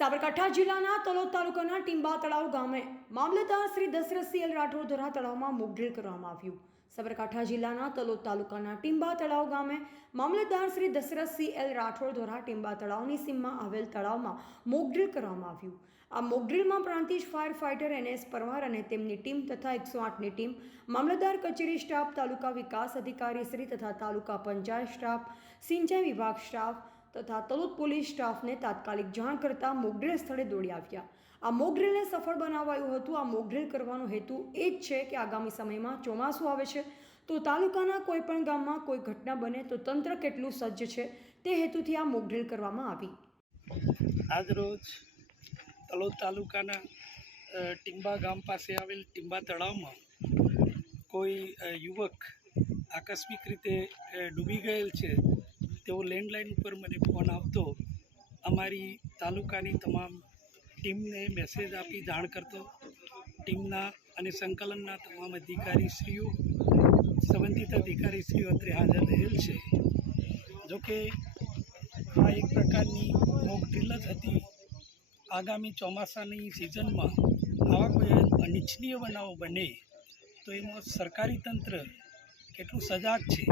સાબરકાંઠા જિલ્લાના તલોદ તાલુકાના ટીંબા તળાવ ગામે મામલતદાર શ્રી દશરથસિંહ એલ રાઠોડ દ્વારા તળાવમાં મોકડ્રીલ કરવામાં આવ્યું. સાબરકાંઠા જિલ્લાના તલોદ તાલુકાના ટીંબા તળાવ ગામે મામલતદાર શ્રી દશરથસિંહ એલ રાઠોડ દ્વારા ટીંબા તળાવની સીમમાં આવેલ તળાવમાં મોકડ્રીલ કરવામાં આવ્યું. આ મોકડ્રીલમાં Prantij fire fighter N S Parmar અને તેમની ટીમ તથા એકસો આઠની ટીમ, મામલતદાર કચેરી સ્ટાફ, તાલુકા વિકાસ અધિકારી શ્રી તથા તાલુકા પંચાયત સ્ટાફ, સિંચાઈ વિભાગ સ્ટાફ તથા તલોદ પોલીસ સ્ટાફને તાત્કાલિક જાણ કરતા મોકડ્રીલ સ્થળે દોડી આવ્યા. આ મોકડ્રીલને સફળ બનાવાયું હતું. આ મોકડ્રીલ કરવાનો હેતુ એ જ છે કે આગામી સમયમાં ચોમાસું આવે છે. તો તાલુકાના કોઈ પણ ગામમાં કોઈ ઘટના બને તો તંત્ર કેટલું સજ્જ છે તે હેતુથી આ મોકડ્રીલ કરવામાં આવી. આજરોજ તલોદ તાલુકાના ટીંબા ગામ પાસે આવેલ ટીંબા તળાવમાં કોઈ યુવક આકસ્મિક રીતે ડૂબી ગયેલ છે. તેવો લેન્ડલાઇન ઉપર મને ફોન આવતો, અમારી તાલુકાની તમામ ટીમને મેસેજ આપી, જાણ કરતો. ટીમના અને સંકલનના તમામ અધિકારીશ્રીઓ, સંબંધિત અધિકારીશ્રીઓ અત્રે હાજર રહેલ છે. જોકે, આ એક પ્રકારની મોક ડ્રીલ જ હતી. આગામી ચોમાસાની સિઝનમાં આવા કોઈ અનિચ્છનીય બનાવો બને, તો એમાં સરકારી તંત્ર કેટલું સજાગ છે,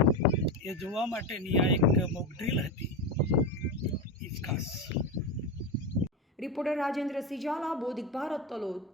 એ જોવા માટેની આ એક મોક હતી. રિપોર્ટર રાજેન્દ્ર સિજાલા, બોધિક ભારત, તલોદ.